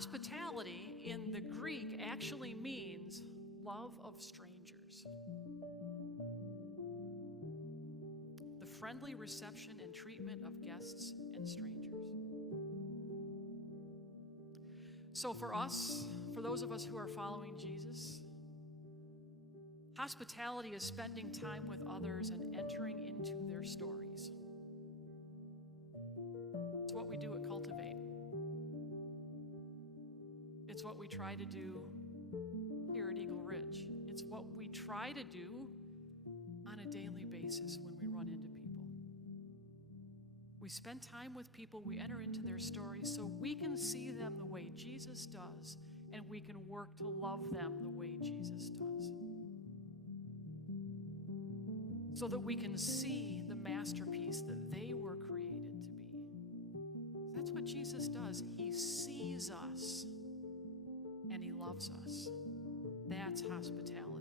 Hospitality in the Greek actually means love of strangers. The friendly reception and treatment of guests and strangers. So for us, for those of us who are following Jesus, hospitality is spending time with others and entering into their stories. It's what we do at Cultivate. It's what we try to do here at Eagle Ridge. It's what we try to do on a daily basis when we run into people. We spend time with people, we enter into their stories so we can see them the way Jesus does, and we can work to love them the way Jesus does. So that we can see the masterpiece that they were created to be. That's what Jesus does. He sees us and he loves us. That's hospitality.